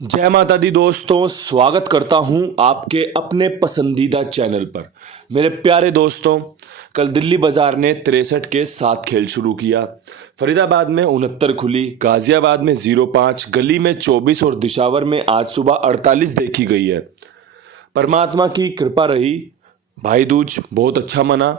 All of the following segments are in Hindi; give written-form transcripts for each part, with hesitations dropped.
जय माता दी दोस्तों, स्वागत करता हूं आपके अपने पसंदीदा चैनल पर। मेरे प्यारे दोस्तों, कल दिल्ली बाजार ने 63 के 7 खेल शुरू किया। फरीदाबाद में 69 खुली, गाजियाबाद में 05, गली में 24 और दिशावर में आज सुबह 48 देखी गई है। परमात्मा की कृपा रही, भाई दूज बहुत अच्छा मना।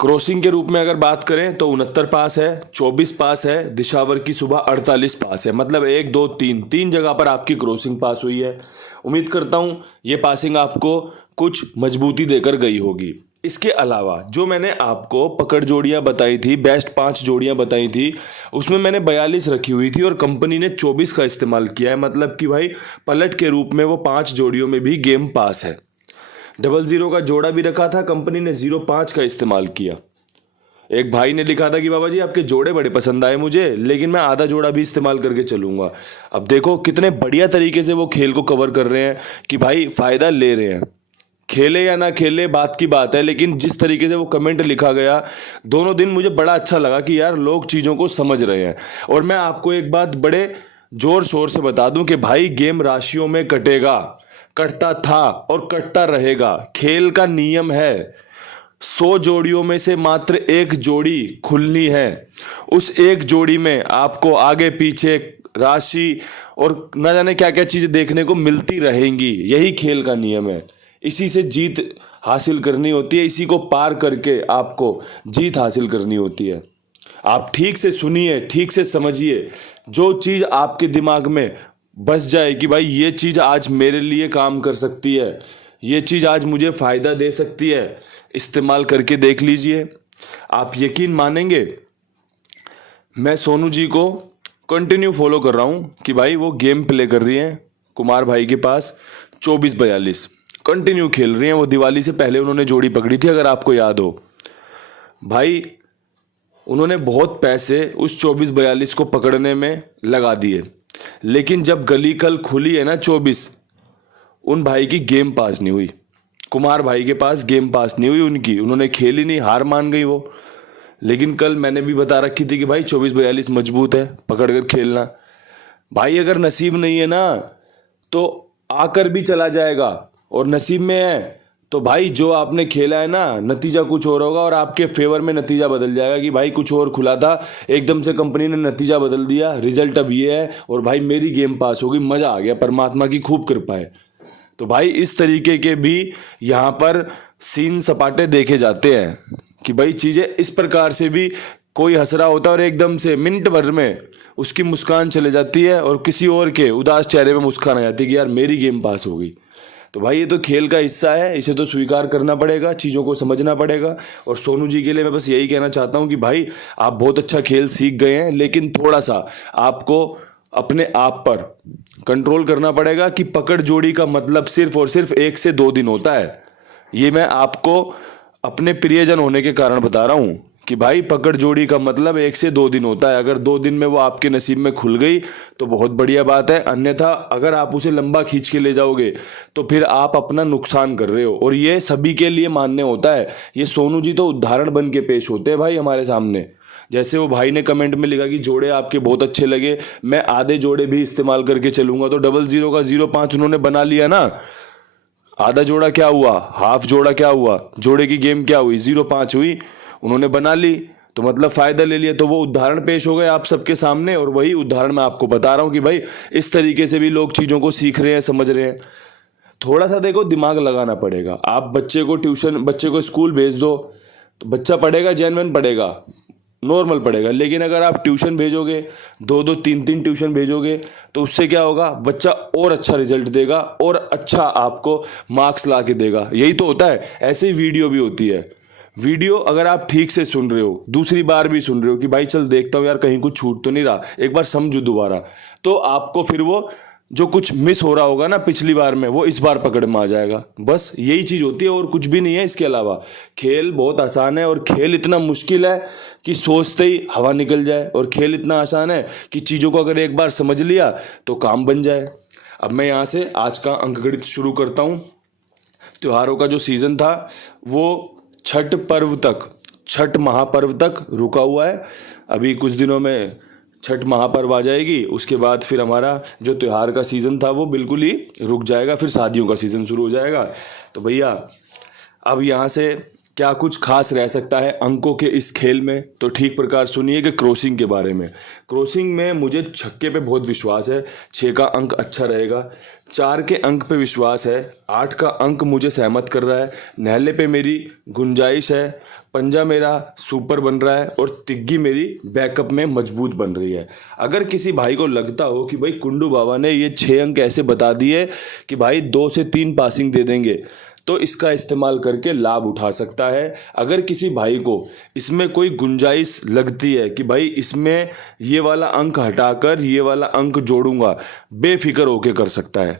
क्रॉसिंग के रूप में अगर बात करें तो 69 पास है, 24 पास है, दिशावर की सुबह 48 पास है। मतलब 1 2 3 3 जगह पर आपकी क्रॉसिंग पास हुई है। उम्मीद करता हूं ये पासिंग आपको कुछ मजबूती देकर गई होगी। इसके अलावा जो मैंने आपको पकड़ जोड़ियां बताई थी, बेस्ट 5 जोड़ियां बताई थी, उसमें मैंने 42 रखी हुई थी और कंपनी ने 24 का इस्तेमाल किया है। मतलब कि भाई पलट के रूप में वो 5 जोड़ियों में भी गेम पास है। 00 का जोड़ा भी रखा था, कंपनी ने 05 का इस्तेमाल किया। एक भाई ने लिखा था कि बाबा जी आपके जोड़े बड़े पसंद आए मुझे, लेकिन मैं आधा जोड़ा भी इस्तेमाल करके चलूंगा। अब देखो कितने बढ़िया तरीके से वो खेल को कवर कर रहे हैं कि भाई फायदा ले रहे हैं। खेले या ना खेले बात की बात है, लेकिन जिस तरीके से वो कमेंट लिखा गया दोनों दिन मुझे बड़ा अच्छा लगा कि यार लोग चीज़ों को समझ रहे हैं। और मैं आपको एक बात बड़े जोर शोर से बता दूं कि भाई गेम राशियों में कटेगा, कटता था और कटता रहेगा। खेल का नियम है 100 जोड़ियों में से मात्र एक जोड़ी खुलनी है। उस एक जोड़ी में आपको आगे पीछे राशि और न जाने क्या क्या चीजें देखने को मिलती रहेंगी। यही खेल का नियम है। इसी से जीत हासिल करनी होती है, इसी को पार करके आपको जीत हासिल करनी होती है। आप ठीक से सुनिए, ठीक से समझिए। जो चीज आपके दिमाग में बस जाए कि भाई ये चीज आज मेरे लिए काम कर सकती है, ये चीज आज मुझे फायदा दे सकती है, इस्तेमाल करके देख लीजिए। आप यकीन मानेंगे, मैं सोनू जी को कंटिन्यू फॉलो कर रहा हूं कि भाई वो गेम प्ले कर रही हैं कुमार भाई के पास 24-42 कंटिन्यू खेल रही हैं। वो दिवाली से पहले उन्होंने जोड़ी पकड़ी थी, अगर आपको याद हो। भाई उन्होंने बहुत पैसे उस 24-42 को पकड़ने में लगा दिए, लेकिन जब गली कल खुली है ना 24, उन भाई की गेम पास नहीं हुई। कुमार भाई के पास गेम पास नहीं हुई उनकी, उन्होंने खेली नहीं, हार मान गई वो। लेकिन कल मैंने भी बता रखी थी कि भाई 24-42 मजबूत है, पकड़ कर खेलना। भाई अगर नसीब नहीं है ना तो आकर भी चला जाएगा, और नसीब में है तो भाई जो आपने खेला है ना नतीजा कुछ और होगा और आपके फेवर में नतीजा बदल जाएगा कि भाई कुछ और खुला था, एकदम से कंपनी ने नतीजा बदल दिया, रिजल्ट अब ये है और भाई मेरी गेम पास होगी, मजा आ गया, परमात्मा की खूब कृपा है। तो भाई इस तरीके के भी यहाँ पर सीन सपाटे देखे जाते हैं कि भाई चीजें इस प्रकार से भी कोई हंस रहा होता है और एकदम से मिनट भर में उसकी मुस्कान चले जाती है और किसी और के उदास चेहरे पे मुस्कान आ जाती है कि यार मेरी गेम पास हो गई। तो भाई ये तो खेल का हिस्सा है, इसे तो स्वीकार करना पड़ेगा, चीज़ों को समझना पड़ेगा। और सोनू जी के लिए मैं बस यही कहना चाहता हूँ कि भाई आप बहुत अच्छा खेल सीख गए हैं, लेकिन थोड़ा सा आपको अपने आप पर कंट्रोल करना पड़ेगा कि पकड़ जोड़ी का मतलब सिर्फ और सिर्फ 1 से 2 दिन होता है। ये मैं आपको अपने प्रियजन होने के कारण बता रहा हूँ कि भाई पकड़ जोड़ी का मतलब 1 से 2 दिन होता है। अगर 2 दिन में वो आपके नसीब में खुल गई तो बहुत बढ़िया बात है, अन्यथा अगर आप उसे लंबा खींच के ले जाओगे तो फिर आप अपना नुकसान कर रहे हो। और ये सभी के लिए मान्य होता है। ये सोनू जी तो उदाहरण बन के पेश होते हैं भाई हमारे सामने। जैसे वो भाई ने कमेंट में लिखा कि जोड़े आपके बहुत अच्छे लगे, मैं आधे जोड़े भी इस्तेमाल करके चलूंगा। तो 00 का 05 उन्होंने बना लिया ना। आधा जोड़ा क्या हुआ, हाफ जोड़ा क्या हुआ, जोड़े की गेम क्या हुई, 05 हुई, उन्होंने बना ली, तो मतलब फायदा ले लिया। तो वो उदाहरण पेश हो गए आप सबके सामने, और वही उदाहरण मैं आपको बता रहा हूं कि भाई इस तरीके से भी लोग चीजों को सीख रहे हैं, समझ रहे हैं। थोड़ा सा देखो दिमाग लगाना पड़ेगा। आप बच्चे को ट्यूशन, बच्चे को स्कूल भेज दो तो बच्चा पढ़ेगा, जेन्युइन पढ़ेगा, नॉर्मल पढ़ेगा। लेकिन अगर आप ट्यूशन भेजोगे, 2-2 3-3 ट्यूशन भेजोगे, तो उससे क्या होगा, बच्चा और अच्छा रिजल्ट देगा और अच्छा आपको मार्क्स ला के देगा। यही तो होता है। ऐसे ही वीडियो भी होती है। वीडियो अगर आप ठीक से सुन रहे हो, दूसरी बार भी सुन रहे हो कि भाई चल देखता हूँ यार कहीं कुछ छूट तो नहीं रहा, एक बार समझो दोबारा, तो आपको फिर वो जो कुछ मिस हो रहा होगा ना पिछली बार में, वो इस बार पकड़ में आ जाएगा। बस यही चीज होती है और कुछ भी नहीं है इसके अलावा। खेल बहुत आसान है और खेल इतना मुश्किल है कि सोचते ही हवा निकल जाए, और खेल इतना आसान है कि चीजों को अगर एक बार समझ लिया तो काम बन जाए। अब मैं यहाँ से आज का अंकगणित शुरू करता हूँ। त्योहारों का जो सीजन था वो छठ पर्व तक, छठ महापर्व तक रुका हुआ है। अभी कुछ दिनों में छठ महापर्व आ जाएगी, उसके बाद फिर हमारा जो त्यौहार का सीज़न था वो बिल्कुल ही रुक जाएगा, फिर शादियों का सीज़न शुरू हो जाएगा। तो भैया अब यहाँ से क्या कुछ खास रह सकता है अंकों के इस खेल में, तो ठीक प्रकार सुनिए कि क्रॉसिंग के बारे में। क्रॉसिंग में मुझे छक्के पे बहुत विश्वास है, 6 का अंक अच्छा रहेगा, 4 के अंक पे विश्वास है, 8 का अंक मुझे सहमत कर रहा है, नेहले पे मेरी गुंजाइश है, पंजा मेरा सुपर बन रहा है और तिग्गी मेरी बैकअप में मजबूत बन रही है। अगर किसी भाई को लगता हो कि भाई कुंडू बाबा ने ये 6 अंक ऐसे बता दिए कि भाई 2 से 3 पासिंग दे देंगे, तो इसका इस्तेमाल करके लाभ उठा सकता है। अगर किसी भाई को इसमें कोई गुंजाइश लगती है कि भाई इसमें ये वाला अंक हटाकर ये वाला अंक जोड़ूंगा, बेफिक्र होके कर सकता है।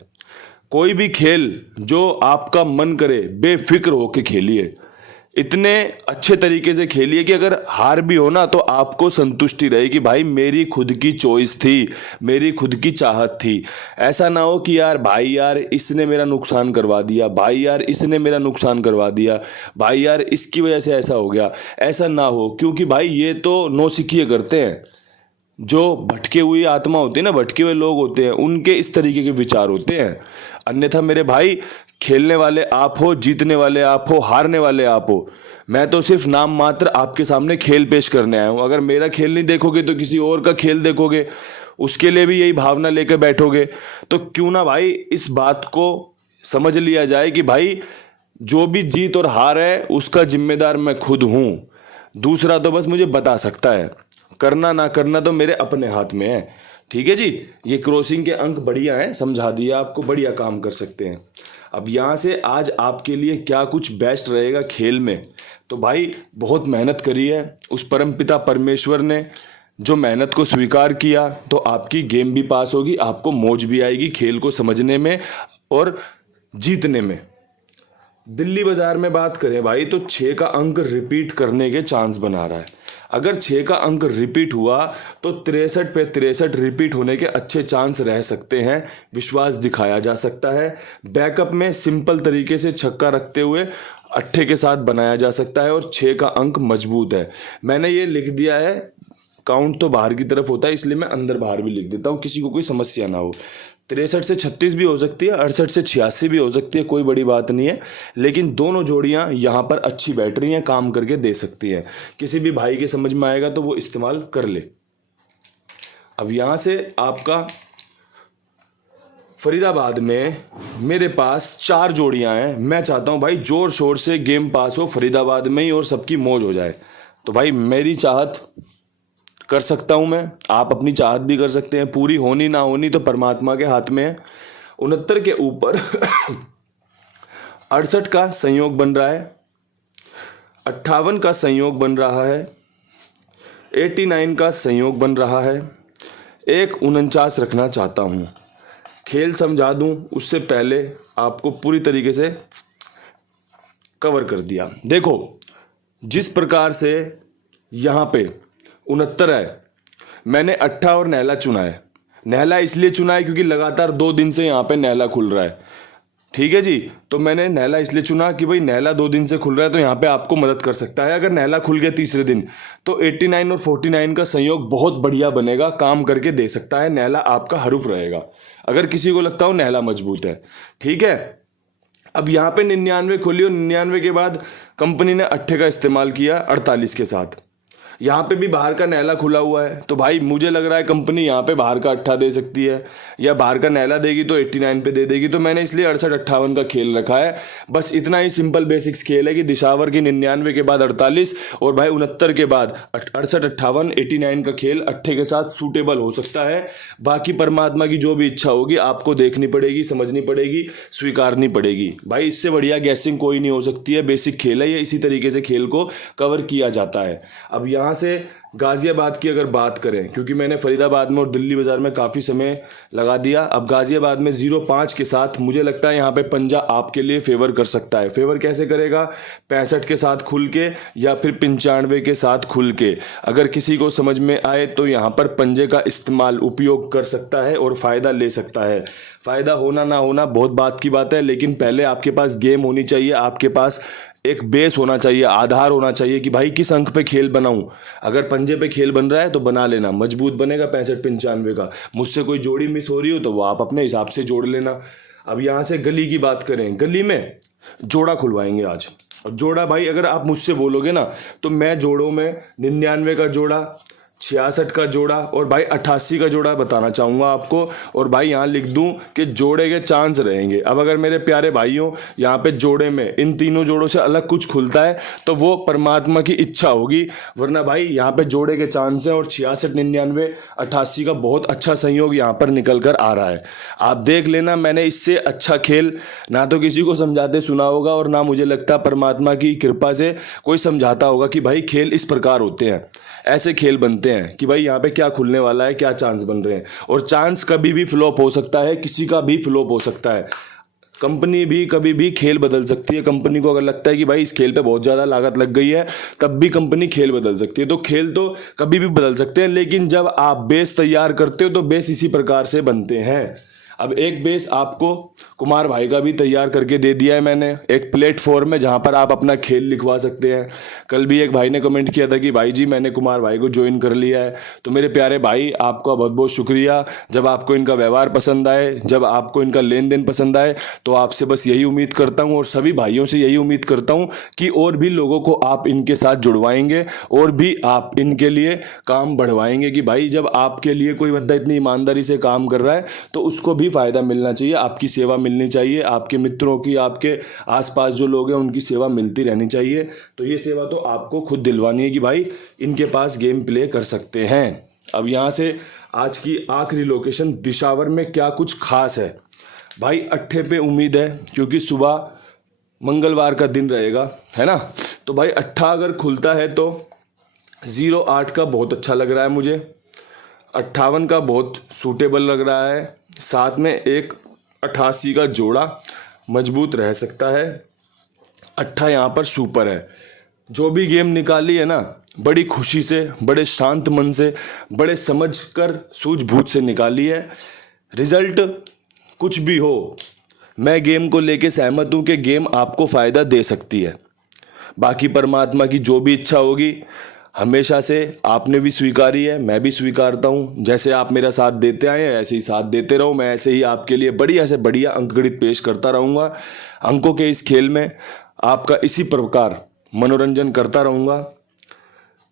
कोई भी खेल जो आपका मन करे बेफिक्र होके खेलिए, इतने अच्छे तरीके से खेलिए कि अगर हार भी हो ना तो आपको संतुष्टि रहे कि भाई मेरी खुद की चॉइस थी, मेरी खुद की चाहत थी। ऐसा ना हो कि यार भाई यार इसने मेरा नुकसान करवा दिया, भाई यार इसने मेरा नुकसान करवा दिया, भाई यार इसकी वजह से ऐसा हो गया, ऐसा ना हो। क्योंकि भाई ये तो नौसिखिए करते हैं, जो भटके हुई आत्मा होती है ना, भटके हुए लोग होते हैं, उनके इस तरीके के विचार होते हैं। अन्यथा मेरे भाई खेलने वाले आप हो, जीतने वाले आप हो, हारने वाले आप हो। मैं तो सिर्फ नाम मात्र आपके सामने खेल पेश करने आया हूँ। अगर मेरा खेल नहीं देखोगे तो किसी और का खेल देखोगे, उसके लिए भी यही भावना लेकर बैठोगे, तो क्यों ना भाई इस बात को समझ लिया जाए कि भाई जो भी जीत और हार है उसका जिम्मेदार मैं खुद हूँ। दूसरा तो बस मुझे बता सकता है, करना ना करना तो मेरे अपने हाथ में है। ठीक है जी, ये क्रॉसिंग के अंक बढ़िया हैं, समझा दिया आपको, बढ़िया काम कर सकते हैं। अब यहाँ से आज आपके लिए क्या कुछ बेस्ट रहेगा खेल में, तो भाई बहुत मेहनत करी है, उस परमपिता परमेश्वर ने जो मेहनत को स्वीकार किया, तो आपकी गेम भी पास होगी, आपको मौज भी आएगी खेल को समझने में और जीतने में। दिल्ली बाजार में बात करें भाई तो 6 का अंक रिपीट करने के चांस बना रहा है। अगर 6 का अंक रिपीट हुआ तो 63 पे 63 रिपीट होने के अच्छे चांस रह सकते हैं, विश्वास दिखाया जा सकता है। बैकअप में सिंपल तरीके से छक्का रखते हुए अट्ठे के साथ बनाया जा सकता है और 6 का अंक मजबूत है। मैंने ये लिख दिया है, काउंट तो बाहर की तरफ होता है इसलिए मैं अंदर बाहर भी लिख देता हूँ, किसी को कोई समस्या ना हो। 63 से 36 भी हो सकती है, 68 से 86 भी हो सकती है, कोई बड़ी बात नहीं है। लेकिन दोनों जोड़ियां यहाँ पर अच्छी बैठ रही हैं, काम करके दे सकती हैं। किसी भी भाई के समझ में आएगा तो वो इस्तेमाल कर ले। अब यहाँ से आपका फरीदाबाद में मेरे पास 4 जोड़ियां हैं। मैं चाहता हूँ भाई जोर शोर से गेम पास हो फरीदाबाद में ही और सबकी मौज हो जाए। तो भाई मेरी चाहत कर सकता हूं मैं, आप अपनी चाहत भी कर सकते हैं। पूरी होनी ना होनी तो परमात्मा के हाथ में है। 69 के ऊपर 68 का संयोग बन रहा है, 58 का संयोग बन रहा है, 89 का संयोग बन रहा है, एक 49 रखना चाहता हूं। खेल समझा दूं उससे पहले आपको पूरी तरीके से कवर कर दिया। देखो जिस प्रकार से यहाँ पे 69 है, मैंने 68 और नहला चुना है। नहला इसलिए चुना है क्योंकि लगातार 2 दिन से यहाँ पे नहला खुल रहा है। ठीक है जी, तो मैंने नहला इसलिए चुना कि भाई नहला 2 दिन से खुल रहा है तो यहाँ पे आपको मदद कर सकता है। अगर नहला खुल गया तीसरे दिन तो 89 और 49 का संयोग बहुत बढ़िया बनेगा, काम करके दे सकता है। नहला आपका हरूफ रहेगा अगर किसी को लगता हो नहला मजबूत है। ठीक है, अब यहाँ पे 99 खोली और 99 के बाद कंपनी ने अट्ठे का इस्तेमाल किया 48 के साथ। यहाँ पे भी बाहर का नहला खुला हुआ है, तो भाई मुझे लग रहा है कंपनी यहाँ पे बाहर का अट्ठा दे सकती है, या बाहर का नहला देगी तो 89 पे दे देगी। तो मैंने इसलिए 68-58 का खेल रखा है। बस इतना ही सिंपल बेसिक्स खेल है कि दिशावर की 99 के बाद 48 और भाई 69 के बाद 68-58 89 का खेल अट्ठे के साथ सूटेबल हो सकता है। बाकी परमात्मा की जो भी इच्छा होगी आपको देखनी पड़ेगी, समझनी पड़ेगी, स्वीकारनी पड़ेगी। भाई इससे बढ़िया गैसिंग कोई नहीं हो सकती है। बेसिक खेल है ये, इसी तरीके से खेल को कवर किया जाता है। अब यहाँ से गाजियाबाद की अगर बात करें, क्योंकि मैंने फरीदाबाद में और दिल्ली बाजार में काफ़ी समय लगा दिया, अब गाजियाबाद में 0-5 के साथ मुझे लगता है यहाँ पे पंजा आपके लिए फेवर कर सकता है। फेवर कैसे करेगा? 65 के साथ खुल के या फिर 95 के साथ खुल के। अगर किसी को समझ में आए तो यहाँ पर पंजे का इस्तेमाल उपयोग कर सकता है और फ़ायदा ले सकता है। फ़ायदा होना ना होना बहुत बात की बात है, लेकिन पहले आपके पास गेम होनी चाहिए, आपके पास एक बेस होना चाहिए, आधार होना चाहिए कि भाई किस अंक पे खेल बनाऊं। अगर पंजे पे खेल बन रहा है तो बना लेना, मजबूत बनेगा 65-95 का। मुझसे कोई जोड़ी मिस हो रही हो तो वो आप अपने हिसाब से जोड़ लेना। अब यहाँ से गली की बात करें, गली में जोड़ा खुलवाएंगे आज। और जोड़ा भाई अगर आप मुझसे बोलोगे ना तो मैं जोड़ों में 99 का जोड़ा, 66 का जोड़ा और भाई 88 का जोड़ा बताना चाहूँगा आपको। और भाई यहाँ लिख दूँ कि जोड़े के चांस रहेंगे। अब अगर मेरे प्यारे भाइयों यहाँ पे जोड़े में इन तीनों जोड़ों से अलग कुछ खुलता है तो वो परमात्मा की इच्छा होगी, वरना भाई यहाँ पे जोड़े के चांस है। और 66, 99, 88 का बहुत अच्छा संयोग यहाँ पर निकल कर आ रहा है। आप देख लेना, मैंने इससे अच्छा खेल ना तो किसी को समझाते सुना होगा और ना मुझे लगता परमात्मा की कृपा से कोई समझाता होगा कि भाई खेल इस प्रकार होते हैं। ऐसे खेल बनते हैं कि भाई यहाँ पे क्या खुलने वाला है, क्या चांस बन रहे हैं। और चांस कभी भी फ्लॉप हो सकता है, किसी का भी फ्लॉप हो सकता है। कंपनी भी कभी भी खेल बदल सकती है। कंपनी को अगर लगता है कि भाई इस खेल पे बहुत ज़्यादा लागत लग गई है, तब भी कंपनी खेल बदल सकती है। तो खेल तो कभी भी बदल सकते हैं, लेकिन जब आप बेस तैयार करते हो तो बेस इसी प्रकार से बनते हैं। अब एक बेस आपको कुमार भाई का भी तैयार करके दे दिया है मैंने, एक प्लेटफॉर्म में जहां पर आप अपना खेल लिखवा सकते हैं। कल भी एक भाई ने कमेंट किया था कि भाई जी मैंने कुमार भाई को ज्वाइन कर लिया है। तो मेरे प्यारे भाई आपका बहुत बहुत शुक्रिया। जब आपको इनका व्यवहार पसंद आए, जब आपको इनका लेन देन पसंद आए, तो आपसे बस यही उम्मीद करता हूँ और सभी भाइयों से यही उम्मीद करता हूँ कि और भी लोगों को आप इनके साथ जुड़वाएंगे और भी आप इनके लिए काम बढ़वाएंगे। कि भाई जब आपके लिए कोई बंदा इतनी ईमानदारी से काम कर रहा है तो उसको भी फ़ायदा मिलना चाहिए, आपकी सेवा मिलनी चाहिए, आपके मित्रों की, आपके आसपास जो लोग हैं उनकी सेवा मिलती रहनी चाहिए। तो ये सेवा तो आपको खुद दिलवानी है कि भाई इनके पास गेम प्ले कर सकते हैं। अब यहाँ से आज की आखिरी लोकेशन दिशावर में क्या कुछ खास है भाई। अट्ठे पे उम्मीद है क्योंकि सुबह मंगलवार का दिन रहेगा, है ना। तो भाई अट्ठा अगर खुलता है तो 08 का बहुत अच्छा लग रहा है मुझे, 58 का बहुत सूटेबल लग रहा है, साथ में एक 88 का जोड़ा मजबूत रह सकता है। 8 यहाँ पर सुपर है। जो भी गेम निकाली है ना, बड़ी खुशी से, बड़े शांत मन से, बड़े समझ कर सूझबूझ से निकाली है। रिजल्ट कुछ भी हो, मैं गेम को लेके सहमत हूँ कि गेम आपको फ़ायदा दे सकती है। बाकी परमात्मा की जो भी इच्छा होगी, हमेशा से आपने भी स्वीकारी है, मैं भी स्वीकारता हूँ। जैसे आप मेरा साथ देते आए हैं ऐसे ही साथ देते रहो। मैं ऐसे ही आपके लिए बढ़िया से बढ़िया अंकगणित पेश करता रहूँगा। अंकों के इस खेल में आपका इसी प्रकार मनोरंजन करता रहूँगा।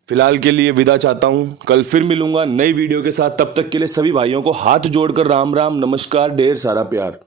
फिलहाल के लिए विदा चाहता हूँ, कल फिर मिलूंगा नई वीडियो के साथ। तब तक के लिए सभी भाइयों को हाथ जोड़कर राम राम, नमस्कार, ढेर सारा प्यार।